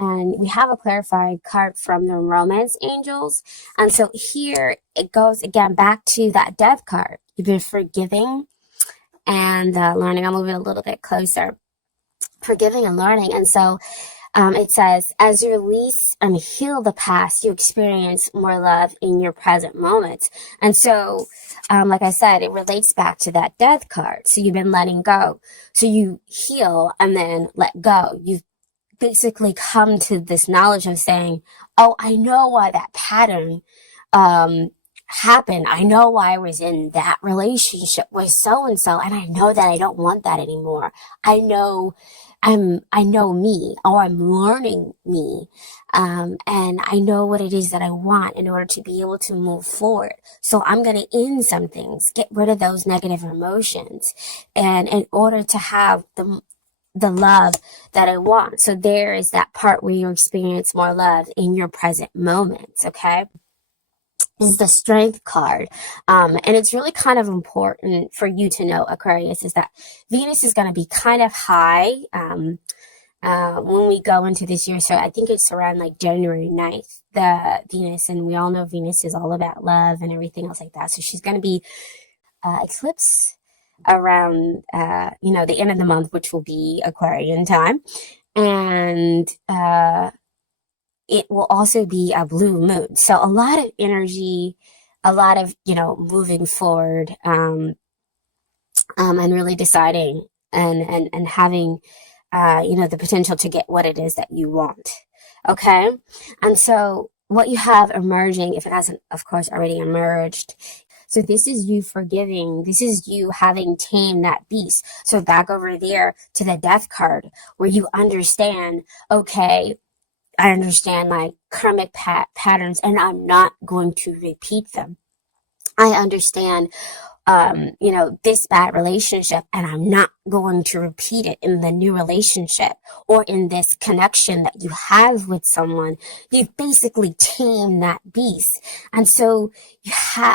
And we have a clarified card from the romance angels. And so here it goes again back to that death card. You've been forgiving and learning. I'm moving a little bit closer. Forgiving and learning. And so it says, as you release and heal the past, you experience more love in your present moments. And so, like I said, it relates back to that death card. So you've been letting go. So you heal and then let go. You've basically come to this knowledge of saying, oh, I know why that pattern happened. I know why I was in that relationship with so and so, and I know that I don't want that anymore. I know me, or I'm learning me, and I know what it is that I want in order to be able to move forward. So I'm going to end some things, get rid of those negative emotions, and in order to have the love that I want. So there is that part where you experience more love in your present moments. Okay. Is the strength card. And it's really kind of important for you to know, Aquarius, is that Venus is going to be kind of high when we go into this year. So I think it's around like January 9th, the Venus, and we all know Venus is all about love and everything else like that. So she's going to be eclipse around, the end of the month, which will be Aquarian time. And it will also be a blue moon. So a lot of energy, a lot of, moving forward, and really deciding and having, the potential to get what it is that you want. Okay. And so what you have emerging, if it hasn't, of course, already emerged. So this is you forgiving. This is you having tamed that beast. So back over there to the death card where you understand, okay, I understand my karmic patterns and I'm not going to repeat them. I understand, this bad relationship and I'm not going to repeat it in the new relationship or in this connection that you have with someone. You've basically tamed that beast. And so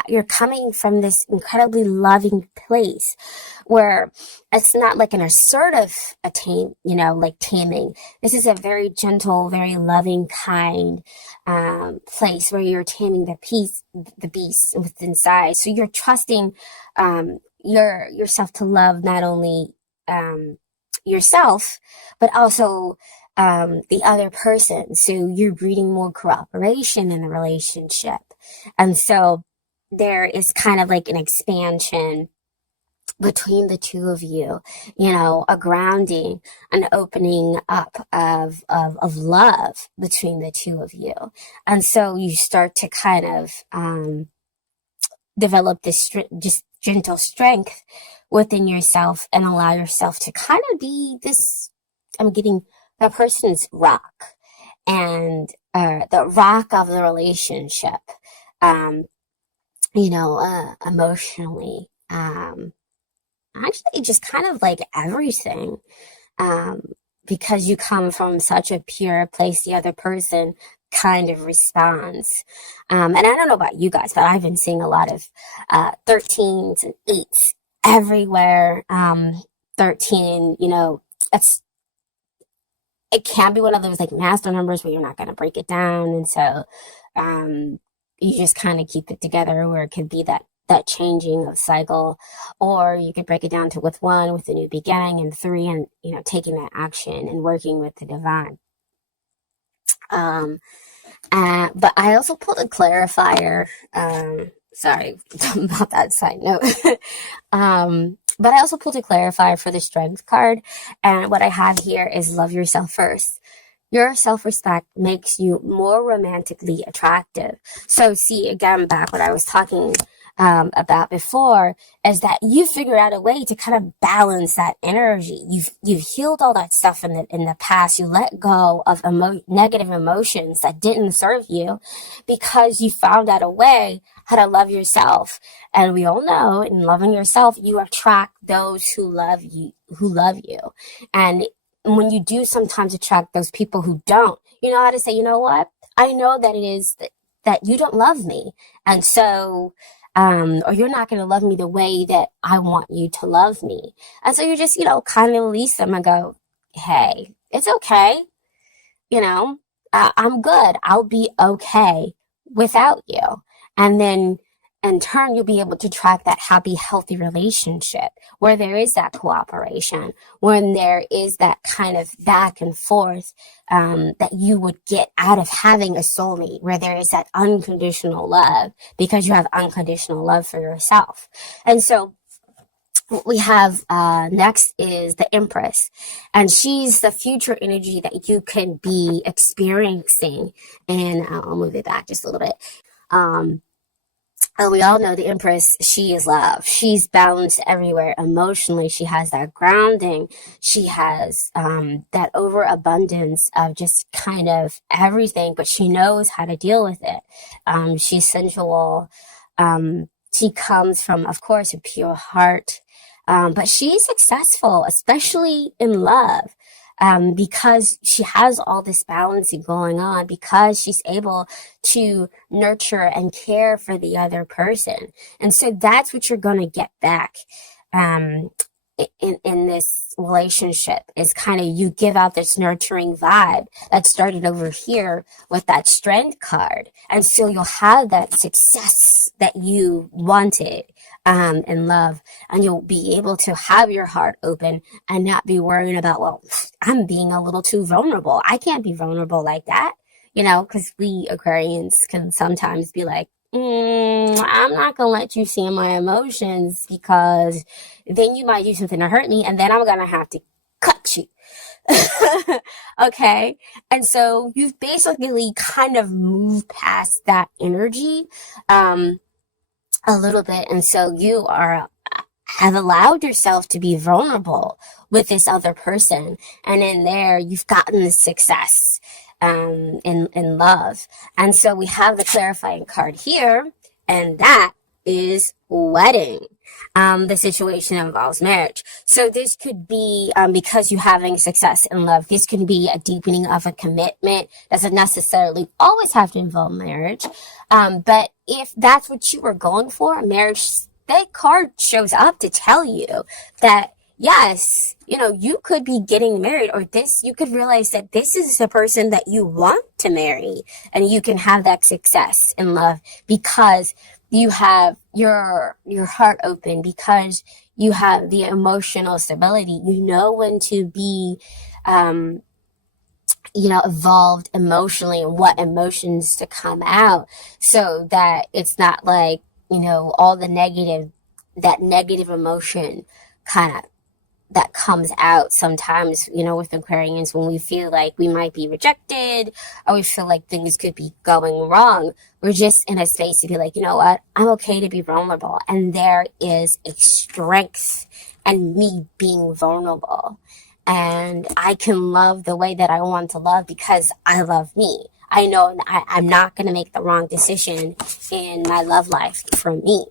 you're coming from this incredibly loving place where it's not like an assertive taming. This is a very gentle, very loving, kind place where you're taming the beast within inside. So you're trusting yourself to love not only yourself, but also the other person. So you're breeding more cooperation in the relationship. And so there is kind of like an expansion between the two of you, a grounding, an opening up of love between the two of you. And so you start to kind of develop this just gentle strength within yourself and allow yourself to kind of be this, I'm getting the person's rock and the rock of the relationship, emotionally, actually just kind of like everything, because you come from such a pure place, the other person kind of responds. And I don't know about you guys, but I've been seeing a lot of 13s and 8s everywhere. 13, it can be one of those like master numbers where you're not going to break it down. And so you just kind of keep it together, or it could be that changing of cycle, or you could break it down to with 1, with a new beginning, and 3, and, taking that action and working with the divine. But I also pulled a clarifier, sorry about that side note. But I also pulled a clarifier for the strength card. And what I have here is love yourself first. Your self-respect makes you more romantically attractive. So see, again, back what I was talking about before, is that you figured out a way to kind of balance that energy. You've healed all that stuff in the past. You let go of negative emotions that didn't serve you, because you found out a way how to love yourself. And we all know, in loving yourself, you attract those who love you. And when you do sometimes attract those people who don't, you know how to say, you know what? I know that it is that you don't love me. And so, or you're not going to love me the way that I want you to love me. And so you just, kind of release them and go, hey, it's okay. I'm good. I'll be okay without you. And then in turn, you'll be able to track that happy, healthy relationship where there is that cooperation, when there is that kind of back and forth that you would get out of having a soulmate, where there is that unconditional love because you have unconditional love for yourself. And so what we have next is the Empress, and she's the future energy that you can be experiencing. And I'll move it back just a little bit. And we all know the Empress, she is love. She's balanced everywhere emotionally. She has that grounding. She has that overabundance of just kind of everything, but she knows how to deal with it. She's sensual. She comes from, of course, a pure heart. But she's successful, especially in love, because she has all this balancing going on, because she's able to nurture and care for the other person. And so that's what you're going to get back in this relationship, is kind of you give out this nurturing vibe that started over here with that Strength card. And so you'll have that success that you wanted in love, and you'll be able to have your heart open and not be worrying about, well, I'm being a little too vulnerable. I can't be vulnerable like that, because we Aquarians can sometimes be like, I'm not gonna let you see my emotions, because then you might do something to hurt me, and then I'm gonna have to cut you. Okay. And so you've basically kind of moved past that energy a little bit, and so you have allowed yourself to be vulnerable with this other person, and in there you've gotten the success in love. And so we have the clarifying card here, and that is wedding. The situation involves marriage. So this could be, because you're having success in love, this could be a deepening of a commitment. Doesn't necessarily always have to involve marriage. But if that's what you were going for, marriage, that card shows up to tell you that, yes, you could be getting married, or you could realize that this is the person that you want to marry, and you can have that success in love because you have your heart open, because you have the emotional stability. You know when to be, evolved emotionally, and what emotions to come out, so that it's not like, all that negative emotion kind of that comes out sometimes, with Aquarians, when we feel like we might be rejected, or we feel like things could be going wrong. We're just in a space to be like, you know what? I'm okay to be vulnerable. And there is a strength in me being vulnerable. And I can love the way that I want to love because I love me. I know I'm not going to make the wrong decision in my love life for me.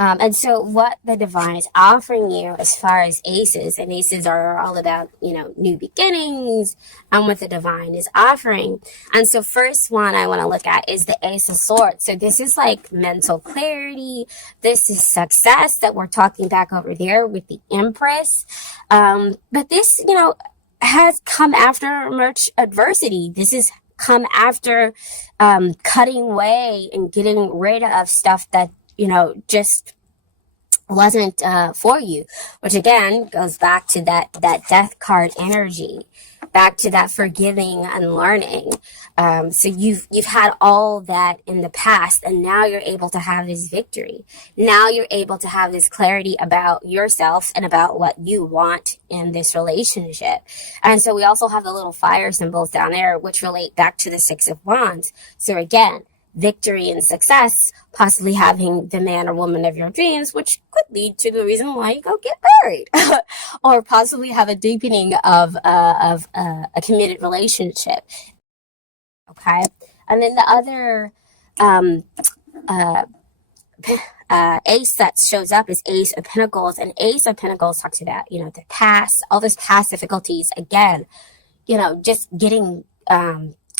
And so what the divine is offering you as far as aces, and aces are all about, new beginnings, and what the divine is offering. And so first one I want to look at is the Ace of Swords. So this is like mental clarity. This is success that we're talking back over there with the Empress. But this, has come after much adversity. This is come after cutting away and getting rid of stuff that just wasn't for you, which again goes back to that death card energy, back to that forgiving and learning. So you've had all that in the past, and now you're able to have this victory. Now you're able to have this clarity about yourself and about what you want in this relationship. And so we also have the little fire symbols down there, which relate back to the Six of Wands. So again, victory and success, possibly having the man or woman of your dreams, which could lead to the reason why you go get married, or possibly have a deepening of a committed relationship. Okay, and then the other ace that shows up is Ace of Pentacles, and Ace of Pentacles talks about the past, all those past difficulties. Again, just getting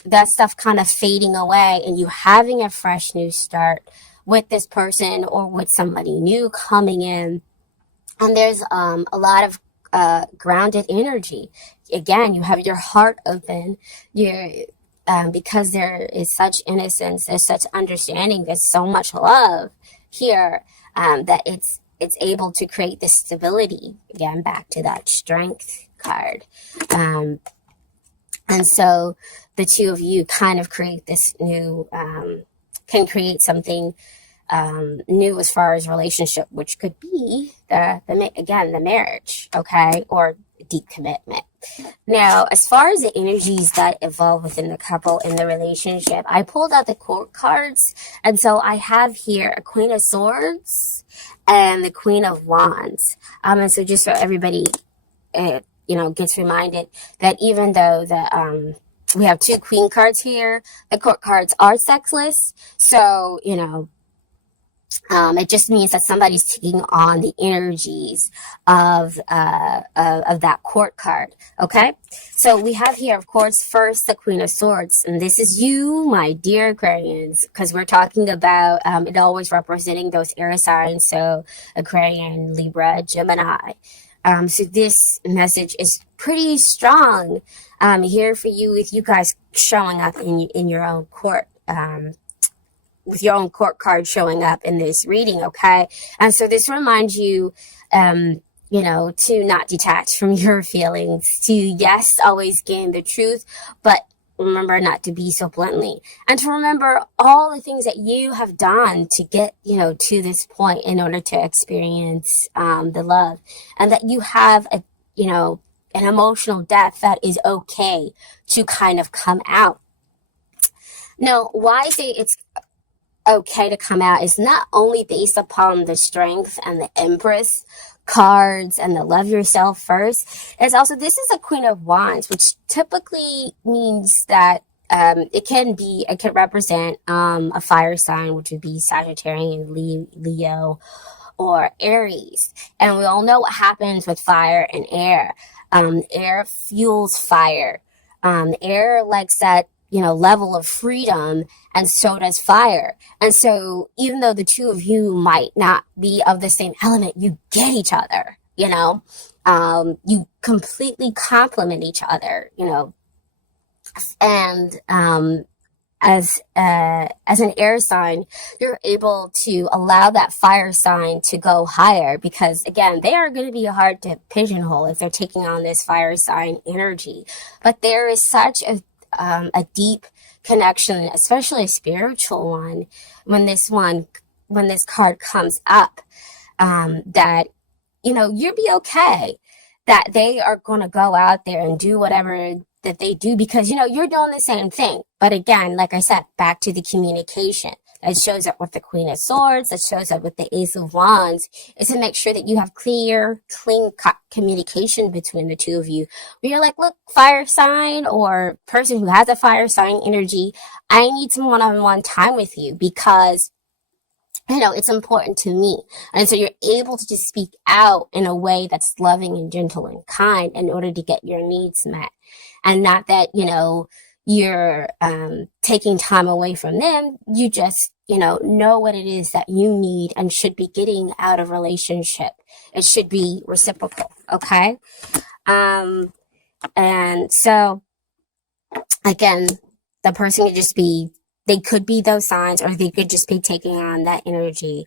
that stuff kind of fading away, and you having a fresh new start with this person or with somebody new coming in. And there's a lot of grounded energy. Again, you have your heart open. You're because there is such innocence, there's such understanding, there's so much love here, that it's able to create this stability. Again, back to that strength card. And so the two of you kind of create this new, can create something new as far as relationship, which could be the marriage, okay, or deep commitment. Now, as far as the energies that evolve within the couple in the relationship, I pulled out the court cards, and so I have here a Queen of Swords and the Queen of Wands. And so just so everybody, gets reminded that even though we have two Queen cards here, the court cards are sexless. So, it just means that somebody's taking on the energies of that court card. Okay, so we have here, of course, first the Queen of Swords, and this is you, my dear Aquarians, because we're talking about it always representing those air signs. So Aquarian, Libra, Gemini. So this message is pretty strong here for you, with you guys showing up in your own court. With your own court card showing up in this reading, okay? And so this reminds you, to not detach from your feelings, to, yes, always gain the truth, but remember not to be so bluntly, and to remember all the things that you have done to get, to this point in order to experience the love, and that you have an emotional depth that is okay to kind of come out. Now, why I say it's okay to come out is not only based upon the strength and the Empress cards and the love yourself first. It's also, this is a Queen of Wands, which typically means that it can represent a fire sign, which would be Sagittarius, Leo, or Aries. And we all know what happens with fire and air. Air fuels fire. Air likes that level of freedom, and so does fire. And so even though the two of you might not be of the same element, you get each other, you completely complement each other, and as an air sign, you're able to allow that fire sign to go higher, because again, they are going to be hard to pigeonhole if they're taking on this fire sign energy. But there is such a deep connection, especially a spiritual one, when this card comes up, that you'll be okay, that they are going to go out there and do whatever that they do, because you're doing the same thing. But again, like I said, back to the communication that shows up with the Queen of Swords, that shows up with the Ace of Wands, is to make sure that you have clean communication between the two of you. Where you're like, look, fire sign or person who has a fire sign energy, I need some one-on-one time with you, because it's important to me. And so you're able to just speak out in a way that's loving and gentle and kind in order to get your needs met. And not that, you're taking time away from them. You just, know what it is that you need and should be getting out of relationship. It should be reciprocal, okay? And so, again, the person could just be, they could be those signs, or they could just be taking on that energy